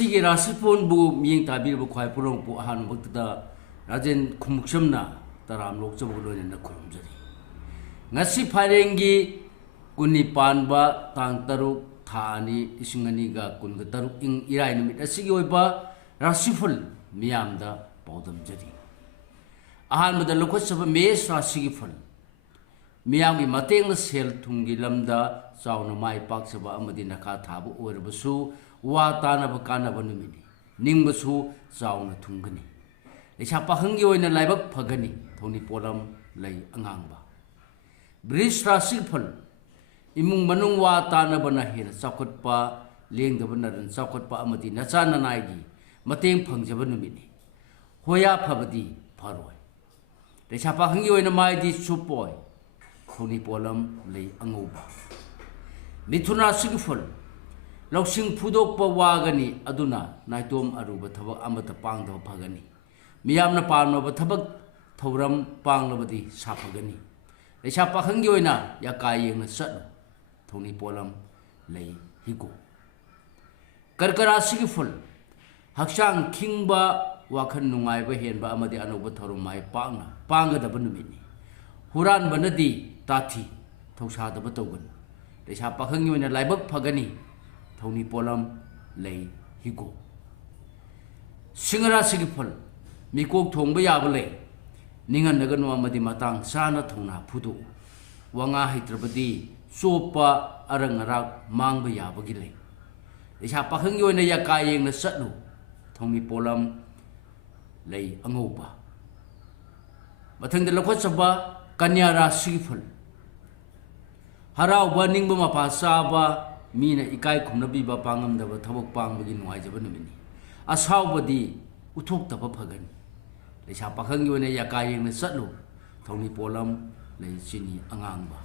ngasi gi rasipon bu miyeng tabir bu khwai purong pu ahan bakta rajen khumuksamna taram lok chabu lo na khurumjari ngasi pharengi kuni panba tang taruk thani isingani ga kun ga taruk ing irai numit asigi oiba rasiful miyamda paudam jari ahan mada lokot sab mes rasigi fal miyam gi mateng na sel thungi lamda chauna mai pak saba amadi nakha thabu orbasu wa ta na bakana banumini ningbasu chauna thungani lecha pahangi oina laibak phagani thoni polam lei angangba bris rasig phal imung manung wa ta na bana hina chakot pa leng da bana ran chakot pa amadi nacha na nai gi mateng phangjaba numini hoya phabadi pharoi lecha pahangi oina mai di supoi thoni polam lei angauba mithuna sig phal lausing phudok pa wagani aduna naitom aruba thabak amata pangda phagani miyamna palma thabak thoram panglabadi saphagani lecha pakhangi oina yakai yeng sat thoni polam lei higo karkara sig phal hakchang khingba wakhan nungai ba hen ba amadi anoba thorum mai pangna pangada banumini huran banadi tathi thausa da batogun lecha pakhangi oina laibak phagani thoni polam lei higo singara sig phal mikok thongba yaba lei ningan naganwa madi matang sana thongna phudu wanga hitrabadi sopa arangarak mangba yaba gi lei lecha pakhangi oina yakai yeng na satlu thoni polam lei angoba mathang de lakhot saba kanya ra sig phal harau ba ningba mapa saba mina ikai khumnabi ba pangam da thabak pangbagi nuai jaba numini asaw badi uthok taba phagani lecha pakhangi oina yakai yeng na satlu thoni polam lei chini angangba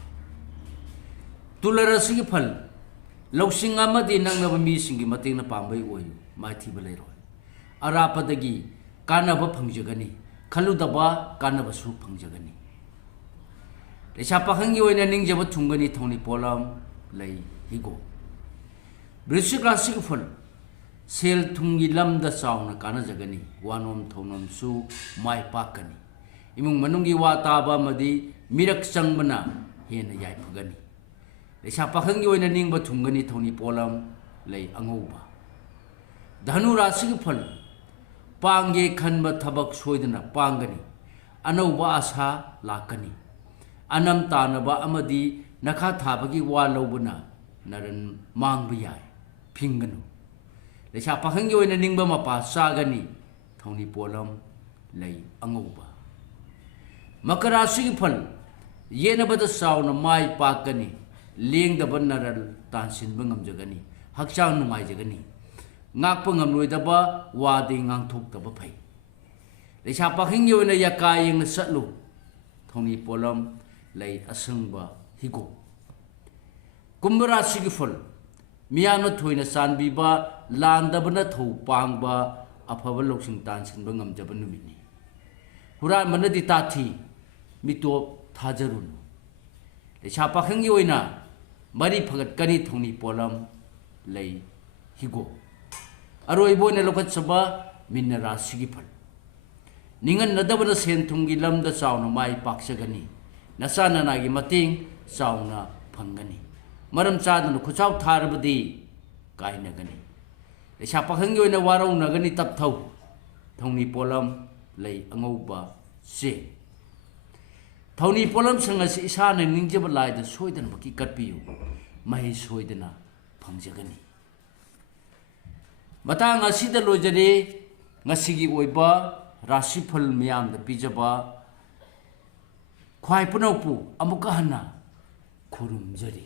tulara sig phal lausing amadi nangnaba mi singi mateng na pambai oyu mai thiba leiroi arapadagi kanaba phangjagani khaludaba kanaba su phangjagani lecha pakhangi oina ningjaba thungani thoni polam lei higo brisik rasik phal sel thungi lamda chauna kana jagani wanom thonom su mai pakani imung manungi wa taba madi mirak changbana hena yai phagani lecha pakhangi oina ningba thungani thoni polam lei angouba dhanu rasik phal pange khanba thabak soidana pangani anouba asa lakani anam tanaba amadi nakha thabagi wa lobuna naran mangba yai phinganu lecha pakhangi oina ningba mapa sagani thoni polam lei angouba makara sig phal yenabada sauna mai pakani lengdaba naral tansin bangam jagani hakchang numai jagani ngakpa ngamloidaba wade ngangthokdaba phai lecha pakhangi oina yakai yeng na satlu thoni polam lei asangba higo kumbara sig phal miyamna thoina sanbiba landabana thou pangba afaba loksing tansin bangam jaba numini huran manadi tathi mitop thajarun lecha pakhangi oina mari phagat kani thoni polam lei higo aroi boina lokat saba minna rasigi phal ningan nadabana sen thungi lamda chauna mai paksagani nasana nagi mating chauna phangani maram chadana khuchau tharabadi kainagani lecha pakhangi oina warau nagani tapthau thoni polam lei angouba se thoni polam sangasi isana ningjaba laida soidana baki katpiyu mai soidana phangjagani matang asida lojare ngasigi oiba rasifal miyam da pijaba khwai punaupu amuka hana khurumjari